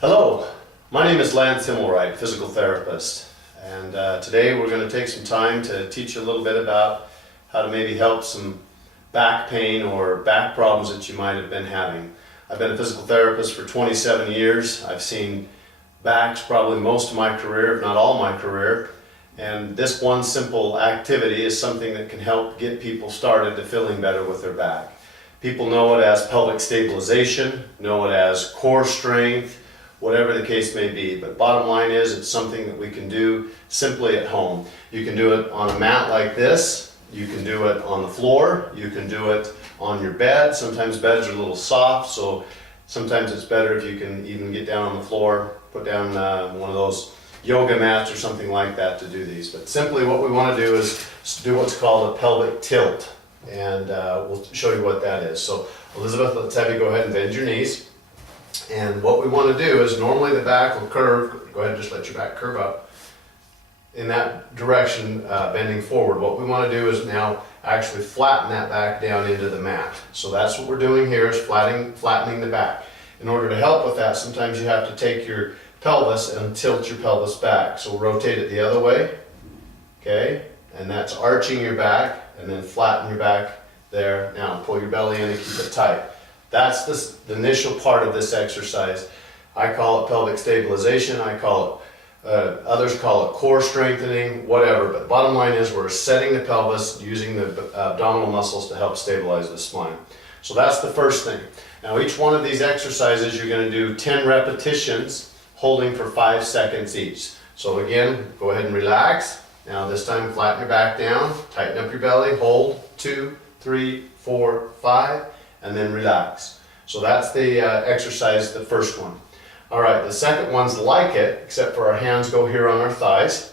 Hello, my name is Lance Himelright, physical therapist, and today we're going to take some time to teach you a little bit about how to maybe help some back pain or back problems that you might have been having. I've been a physical therapist for 27 years. I've seen backs probably most of my career, if not all my career, and this one simple activity is something that can help get people started to feeling better with their back. People know it as pelvic stabilization, know it as core strength, whatever the case may be, but bottom line is it's something that we can do simply at home. You can do it on a mat like this, you can do it on the floor, you can do it on your bed. Sometimes beds are a little soft, so sometimes it's better if you can even get down on the floor, put down one of those yoga mats or something like that to do these. But simply what we want to do is do what's called a pelvic tilt, and we'll show you what that is. So Elizabeth, let's have you go ahead and bend your knees. And what we want to do is normally the back will curve. Go ahead and just let your back curve up in that direction, bending forward. What we want to do is now actually flatten that back down into the mat. So that's what we're doing here, is flattening the back. In order to help with that, sometimes you have to take your pelvis and tilt your pelvis back. So we'll rotate it the other way, okay? And that's arching your back, and then flatten your back there. Now pull your belly in and keep it tight. That's the initial part of this exercise. I call it pelvic stabilization, others call it core strengthening, whatever, but bottom line is we're setting the pelvis using the abdominal muscles to help stabilize the spine. So that's the first thing. Now each one of these exercises you're going to do 10 repetitions, holding for 5 seconds each. So again, go ahead and relax. Now this time flatten your back down, tighten up your belly, hold, 2, 3, 4, 5, and then relax. So that's the exercise, the first one. All right, the second one's like it, except for our hands go here on our thighs.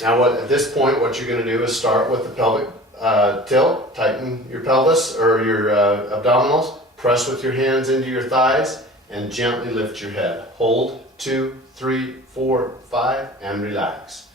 Now at this point, what you're going to do is start with the pelvic tilt, tighten your pelvis or your abdominals, press with your hands into your thighs, and gently lift your head. Hold, 2, 3, 4, 5, and relax.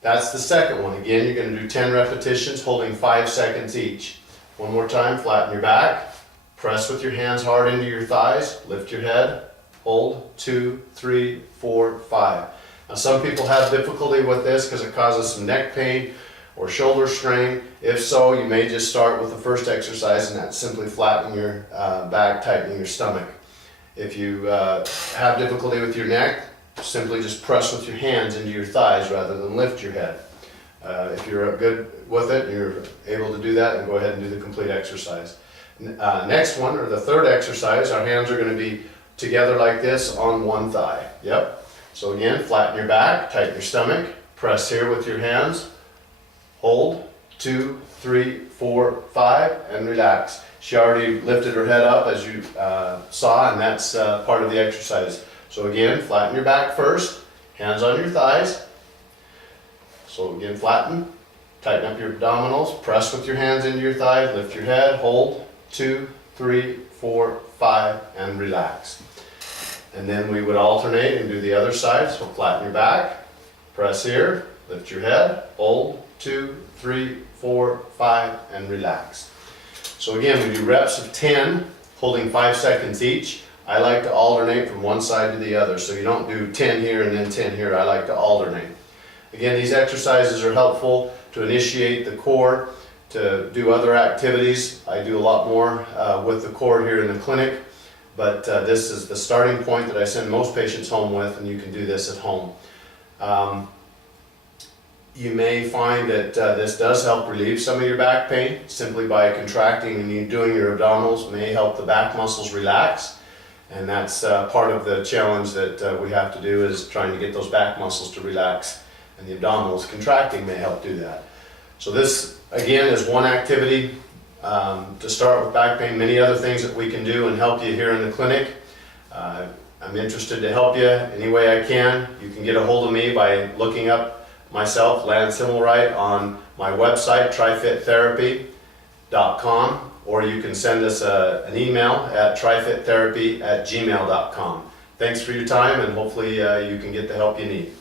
That's the second one. Again, you're going to do 10 repetitions, holding 5 seconds each. One more time, flatten your back, press with your hands hard into your thighs, lift your head, hold, 2, 3, 4, 5. Now some people have difficulty with this because it causes some neck pain or shoulder strain. If so, you may just start with the first exercise, and that's simply flattening your back, tightening your stomach. If you have difficulty with your neck, simply just press with your hands into your thighs rather than lift your head. If you're good with it and you're able to do that, then go ahead and do the complete exercise. Next one, or the third exercise, our hands are going to be together like this on one thigh. Yep. So again, flatten your back, tighten your stomach, press here with your hands, hold, 2, 3, 4, 5, and relax. She already lifted her head up as you saw, and that's part of the exercise. So again, flatten your back first, hands on your thighs. So again, flatten, tighten up your abdominals, press with your hands into your thighs, lift your head, hold, 2, 3, 4, 5, and relax. And then we would alternate and do the other side. So flatten your back, press here, lift your head, hold, 2, 3, 4, 5, and relax. So again, we do reps of 10, holding 5 seconds each. I like to alternate from one side to the other, so you don't do 10 here and then 10 here. I like to alternate. Again, these exercises are helpful to initiate the core, to do other activities. I do a lot more with the core here in the clinic, but this is the starting point that I send most patients home with, and you can do this at home. You may find that this does help relieve some of your back pain simply by contracting and you doing your abdominals may help the back muscles relax. And that's part of the challenge that we have to do, is trying to get those back muscles to relax, and the abdominals contracting may help do that. So this again is one activity to start with back pain. Many other things that we can do and help you here in the clinic. I'm interested to help you any way I can. You can get a hold of me by looking up myself, Lance Himelright, on my website, trifitTherapy.com. Or you can send us an email at trifitTherapy@gmail.com. Thanks for your time, and hopefully you can get the help you need.